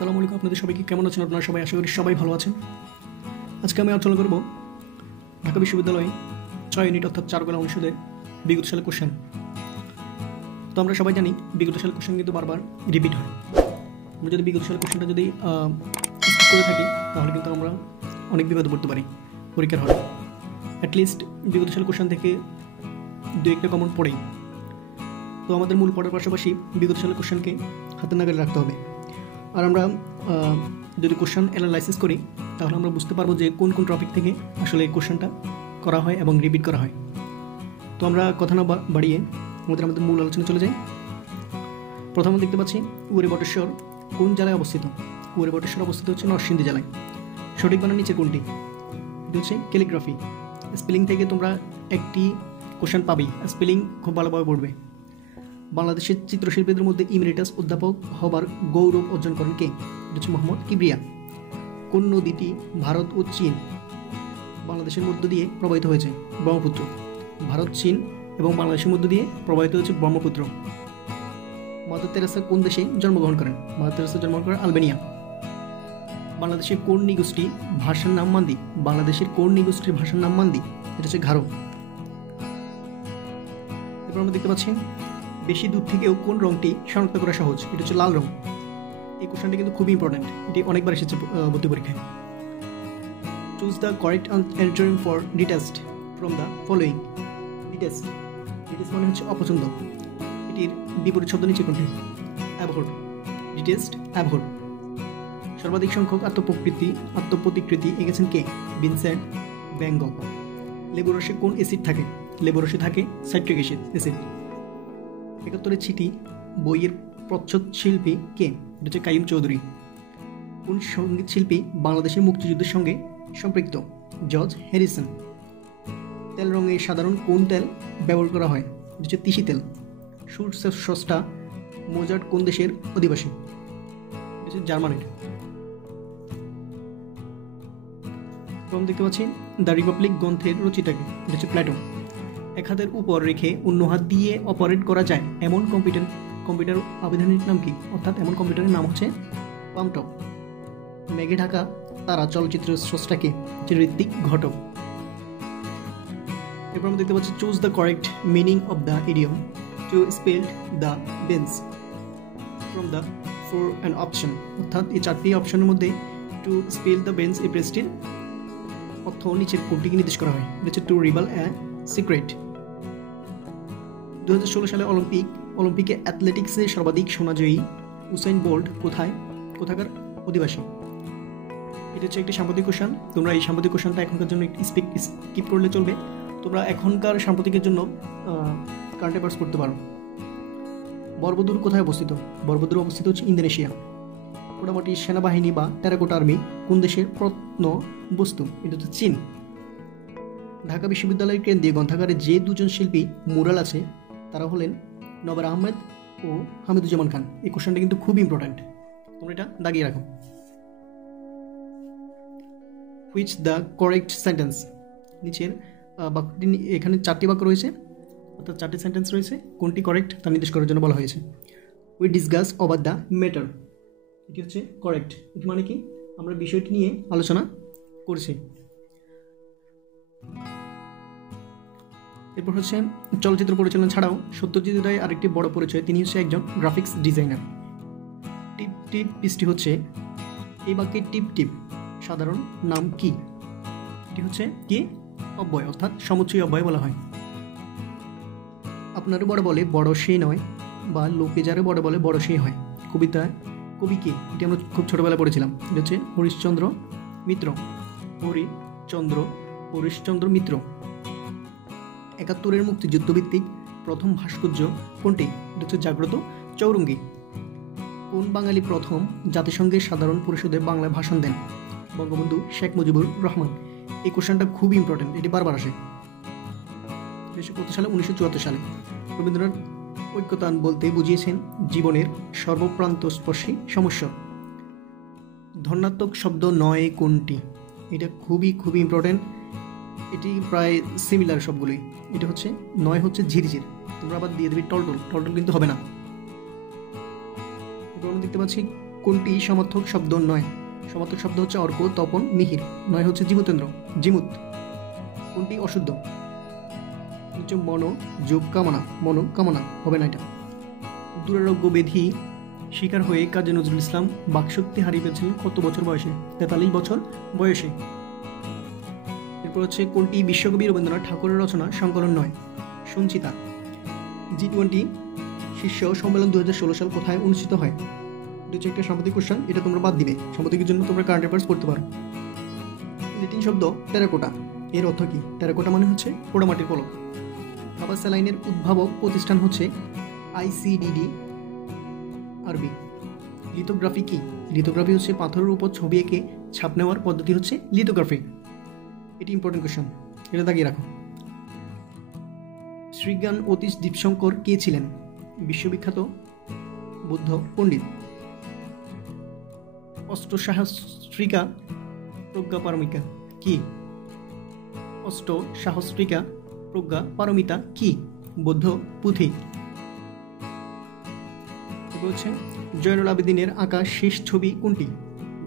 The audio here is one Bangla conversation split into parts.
আসসালামু আলাইকুম, আপনাদের সবাইকে কেমন আছেন? আপনারা সবাই আশা করি সবাই ভালো আছেন। আজকে আমি আলোচনা করব ঢাকা বিশ্ববিদ্যালয়ে 6 ইউনিট অর্থাৎ 4 কলা অনুষদের বিগত সালের কোশ্চেন। তো আমরা সবাই জানি বিগত সালের কোশ্চেন কিন্তু বারবার রিপিট হয়। আমরা যদি বিগত সালের কোশ্চেনটা যদি স্কিপ করে থাকি তাহলে কিন্তু আমরা অনেক বিপদে পড়তে পারি পরীক্ষার হলে। অ্যাটলিস্ট বিগত সালের কোশ্চেন থেকে 2-1টা কমন পড়েই। তো আমাদের মূল পড়ার পাশাপাশি বিগত সালের কোশ্চেনকে হাতে নাগালে রাখতে হবে। আর আমরা যদি কোশ্চেন অ্যানালাইসিস করি তাহলে আমরা বুঝতে পারবো যে কোন কোন টপিক থেকে আসলে এই কোশ্চেনটা করা হয় এবং রিপিট করা হয়। তো আমরা কথা না বাড়িয়ে আমাদের মূল আলোচনা চলে যাই। প্রথমে দেখতে পাচ্ছি উড়িবটেশ্বর কোন জেলায় অবস্থিত? উড়িবটেশ্বর অবস্থিত হচ্ছে নরসিংদী জেলায়। সঠিক বানান নিচে কোনটি? এটা হচ্ছে ক্যালিগ্রাফি। স্পেলিং থেকে তোমরা একটি কোশ্চেন পাবেই, স্পেলিং খুব ভালোভাবে পড়বে। বাংলাদেশের চিত্রশিল্পীদের মধ্যে ইমেরিটাস অধ্যাপক হবার গৌরব অর্জন করেন কে? এটা হচ্ছে মোহাম্মদ কিবরিয়া। কোন নদীটি ভারত ও চীন বাংলাদেশের মধ্য দিয়ে প্রবাহিত হয়েছে? ব্রহ্মপুত্র। ভারত, চীন এবং বাংলাদেশের মধ্য দিয়ে প্রবাহিত হয়েছে ব্রহ্মপুত্র। মাদার তেরেসা কোন দেশে জন্মগ্রহণ করেন? মাদার তেরেসা জন্মগ্রহণ করেন আলবেনিয়া। বাংলাদেশের কোন নৃগোষ্ঠী ভাষার নাম মান্দি? বাংলাদেশের কোন নৃগোষ্ঠীর ভাষার নাম মান্দি? এটা হচ্ছে গারো। এরপর আমরা দেখতে পাচ্ছি বেশি দূর থেকেও কোন রংটি শনাক্ত করা সহজ? এটা হচ্ছে লাল রং। এই কোশ্চেনটা কিন্তু খুবই ইম্পর্টেন্ট, এটি অনেকবার এসেছে ভর্তি পরীক্ষায়। Choose the correct answer for detest from the following. Detest মানে হচ্ছে অপছন্দ। এটির বিপরীত শব্দ নিচে কোনটি? অ্যাভয়েড। Detest, avoid. সর্বাধিক সংখ্যক আত্মপ্রতিকৃতি এঁকেছেন কে? Vincent van গঘ। লেবু রসে কোন অ্যাসিড থাকে? লেবু রসে থাকে সাইট্রিক অ্যাসিড। ৭১-এর চিঠি বইয়ের প্রচ্ছদ শিল্পী কে? এটা হচ্ছে কাইয়ুম চৌধুরী। কোন সঙ্গীত শিল্পী বাংলাদেশের মুক্তিযুদ্ধের সঙ্গে সম্পৃক্ত? George Harrison. তেল রঙে সাধারণ কোন তেল ব্যবহার করা হয়? এটা হচ্ছে তিসি তেল। সুরের স্রষ্টা মোজার্ট কোন দেশের অধিবাসী? এটা হচ্ছে জার্মানির। আমরা দেখতে পাচ্ছি দ্য রিপাবলিক গ্রন্থের রচয়িতা কে? এটা হচ্ছে প্লেটো। এক হাতের উপর রেখে অন্য হাত দিয়ে অপারেট করা যায় এমন কম্পিউটার আবিধানিক নাম কি? অর্থাৎ এমন কম্পিউটারের নাম হচ্ছে পামটপ। মেঘে ঢাকা তারা চলচ্চিত্রের স্রষ্টাকে? ঋত্বিক ঘটক। এরপর আমরা দেখতে পাচ্ছি choose the correct meaning of the idiom two spell the bench from the four an option. অর্থাৎ এই 4টি অপশনের মধ্যে টু স্পেল দ্য বেঞ্চ এই প্রেসটির অর্থ নিচের কোনটিকে নির্দেশ করা হয়? এটা হচ্ছে টু রিভেল এ সিক্রেট। 2016 সালে অলিম্পিকে অ্যাথলেটিক্সে সর্বাধিক সোনাজয়ী উসাইন বোল্ট কোথাকার অধিবাসী? এটা হচ্ছে একটি সাম্প্রতিক কোশ্চেন। তোমরা এই সাম্প্রতিক কোশ্চেনটা এখনকার জন্য স্কিপ করলে চলবে। তোমরা এখনকার সাম্প্রতিকের জন্য কারেন্ট অ্যাফেয়ার্স পড়তে পারো। বরবদুর কোথায় অবস্থিত? বরবদুর অবস্থিত হচ্ছে ইন্দোনেশিয়া। মোটামুটি সেনাবাহিনী বা টেরাকোটা আর্মি কোন দেশের প্রত্ন বস্তু? এটা হচ্ছে চীন। ঢাকা বিশ্ববিদ্যালয়ের কেন্দ্রীয় গ্রন্থাগারে যে দুজন শিল্পী মুরাল আছে তারা হলেন নবাব আহমেদ ও হামিদুজ্জামান খান। এই কোশ্চেনটা কিন্তু খুব ইম্পর্ট্যান্ট, তোমরা এটা দাগিয়ে রাখো। Which the correct sentence? নিচের বাক্যটি, এখানে 4টি বাক্য রয়েছে অর্থাৎ 4টি সেন্টেন্স রয়েছে, কোনটি কারেক্ট তা নির্দেশ করার জন্য বলা হয়েছে। We discuss over the matter, এটি হচ্ছে কারেক্ট। এটি মানে কি? আমরা বিষয়টি নিয়ে আলোচনা করছি। এরপর হচ্ছে চলচ্চিত্র পরিচালনা ছাড়াও সত্যজিৎ রায় আরেকটি বড় পরিচয়, তিনি হচ্ছে একজন গ্রাফিক্স ডিজাইনার। টিপ টিপ বৃষ্টি হচ্ছে এই বাক্যে টিপ টিপ সাধারণ নাম কি? এটি হচ্ছে কি? অব্যয়, অর্থাৎ সমুচ্চয় অব্যয় বলা হয়। আপনার বড় বলে বড় সে নয়, বা লোকে যারা বড় বলে বড় সে হয়। কবিতায় কবি কে? এটি আমরা খুব ছোটবেলায় পড়েছিলাম। এটা হচ্ছে হরিশ্চন্দ্র মিত্র। হরিশ্চন্দ্র মিত্র। ৭১-এর মুক্তিযুদ্ধ ভিত্তিক প্রথম ভাস্কর্য কোনটি? এটা হচ্ছে জাগ্রত চৌরঙ্গী। কোন বাঙালি প্রথম জাতিসংঘের সাধারণ পরিষদে বাংলায় ভাষণ দেন? বঙ্গবন্ধু শেখ মুজিবুর রহমান। এই কোশ্চেনটা খুব ইম্পর্টেন্ট, এটি বারবার আসে। কত সালে? 1974 সালে। রবীন্দ্রনাথ ঐক্যতান বলতে বুঝিয়েছেন জীবনের সর্বপ্রান্তস্পর্শী সমস্যা। ধনাত্মক শব্দ নয় কোনটি? এটা খুবই ইম্পর্টেন্ট, এটি প্রায় সিমিলার সবগুলোই। এটা হচ্ছে নয় হচ্ছে ঝিরঝির, তোমরা আবার দিয়ে দেবে টলটল, টলটল কিন্তু হবে না। এরপর আমরা দেখতে পাচ্ছি কোনটি সমার্থক শব্দ নয়? সমার্থক শব্দ হচ্ছে অর্ক, তপন, মিহির। নয় হচ্ছে জিমুতেন্দ্র, জিমুত। কোনটি অশুদ্ধ? হচ্ছে মনো যোগ কামনা, মনোকামনা হবে না এটা। দুরারোগ্য ব্যাধি শিকার হয়ে কাজী নজরুল ইসলাম বাকশক্তি হারিয়ে ফেলছিলেন কত বছর বয়সে? 43 বছর বয়সে। এরপর হচ্ছে কোনটি বিশ্বকবি রবীন্দ্রনাথ ঠাকুরের রচনা সংকলন নয়? সঞ্চিতা। G20 শীর্ষ সম্মেলন 2016 সাল কোথায় অনুষ্ঠিত হয়? এটা হচ্ছে একটা সাম্প্রতিক কোশ্চেন, এটা তোমরা বাদ দিবে। সাম্প্রতিকের জন্য তোমরা কারেন্ট অ্যাফেয়ার্স পড়তে পারো। ল্যাটিন শব্দ টেরাকোটা, এর অর্থ কি? টেরাকোটা মানে হচ্ছে পোড়ামাটির পলক। খাবার স্যালাইনের উদ্ভাবক প্রতিষ্ঠান হচ্ছে ICDD আরবি। লিথোগ্রাফি কি? লিথোগ্রাফি হচ্ছে পাথরের উপর ছবি এঁকে ছাপ নেওয়ার পদ্ধতি হচ্ছে লিথোগ্রাফি। এটি ইম্পর্টেন্ট কোশ্চেন, এটা দাগিয়ে রাখো। শ্রীজ্ঞান অতীশ দীপশঙ্কর কে ছিলেন? বিশ্ববিখ্যাত বুদ্ধ পণ্ডিত। অষ্টসহস্রিকা প্রজ্ঞা পারমিতা কি? অষ্টসহস্রিকা প্রজ্ঞা পারমিতা কি? বৌদ্ধ পুঁথি। হচ্ছে জয়নুল আবেদিনের আঁকা শেষ ছবি কোনটি?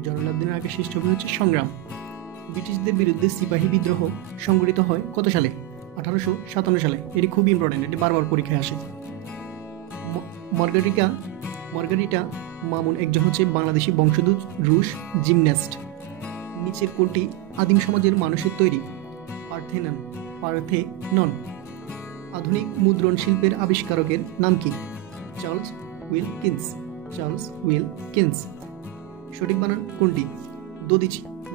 জয়নুল আবেদিনের আঁকা শেষ ছবি হচ্ছে সংগ্রাম। ব্রিটিশদের বিরুদ্ধে সিপাহী বিদ্রোহ সংঘটিত হয় কত সালে? 1857 সালে। এটি খুবই ইম্পর্টেন্ট, এটি বারবার পরীক্ষায় আসে। মার্গারিটা মামুন একজন হচ্ছে বাংলাদেশি বংশোদ্ভূত রুশ জিমন্যাস্ট। নিচের কোনটি আদিম সমাজের মানুষের তৈরি? পারথেনন। আধুনিক মুদ্রণ শিল্পের আবিষ্কারকের নাম কি? Charles Wilkins. সঠিক বানান কোনটি?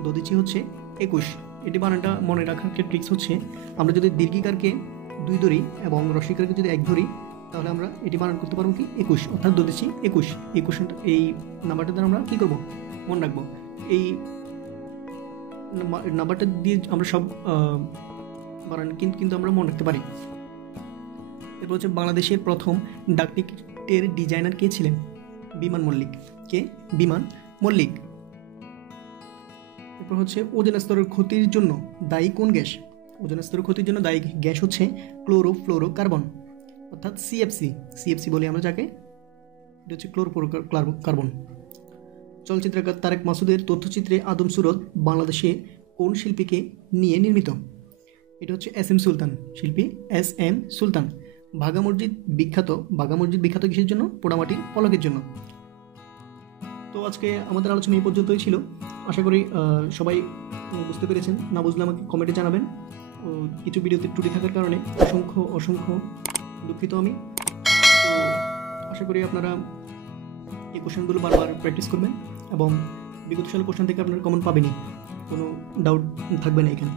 দদিচি হচ্ছে 21। এটি বানানটা মনে রাখার একটা ট্রিক্স হচ্ছে, আমরা যদি দীর্ঘিকারকে 2 ধরি এবং রসিকারকে যদি 1 ধরি, তাহলে আমরা এটি বানান করতে পারবো কি? 21, অর্থাৎ দদিচি 21। এই কোশ্চেনটা, এই নাম্বারটা দ্বারা আমরা কি করবো? মনে রাখবো। এই নাম্বারটা দিয়ে আমরা সব বানান কিন্তু আমরা মনে রাখতে পারি। এরপর হচ্ছে বাংলাদেশের প্রথম ডাকটিকিটের ডিজাইনার কে ছিলেন? বিমান মল্লিক। কে? বিমান মল্লিক। এরপর হচ্ছে ওজোন স্তরের ক্ষতির জন্য দায়ী কোন গ্যাস? ওজোন স্তরের ক্ষতির জন্য দায়ী গ্যাস হচ্ছে ক্লোরোফ্লোরোকার্বন, অর্থাৎ সিএফসি বলি আমরা যাকে। এটা হচ্ছে ক্লোরোফ্লোরোকার্বন। চলচ্চিত্রকার তারেক মাসুদের তথ্যচিত্রে আদম সুরত বাংলাদেশে কোন শিল্পীকে নিয়ে নির্মিত? এটা হচ্ছে SM সুলতান, শিল্পী SM সুলতান। বাঘা মসজিদ বিখ্যাত কিসের জন্য? পোড়ামাটির পলকের জন্য। তো আজকে আমাদের আলোচনা এই পর্যন্তই ছিল। আশা করি সবাই বুঝতে পেরেছেন। না বুঝলে আমাকে কমেন্টে জানাবেন। কিছু ভিডিওতে ত্রুটি থাকার কারণে অসংখ্য দুঃখিত আমি। তো আশা করি আপনারা এই কোশ্চেনগুলো বারবার প্র্যাকটিস করবেন এবং বিগত সালের কোশ্চেন থেকে আপনারা কমন পাবেনই, কোনো ডাউট থাকবে না এখানে।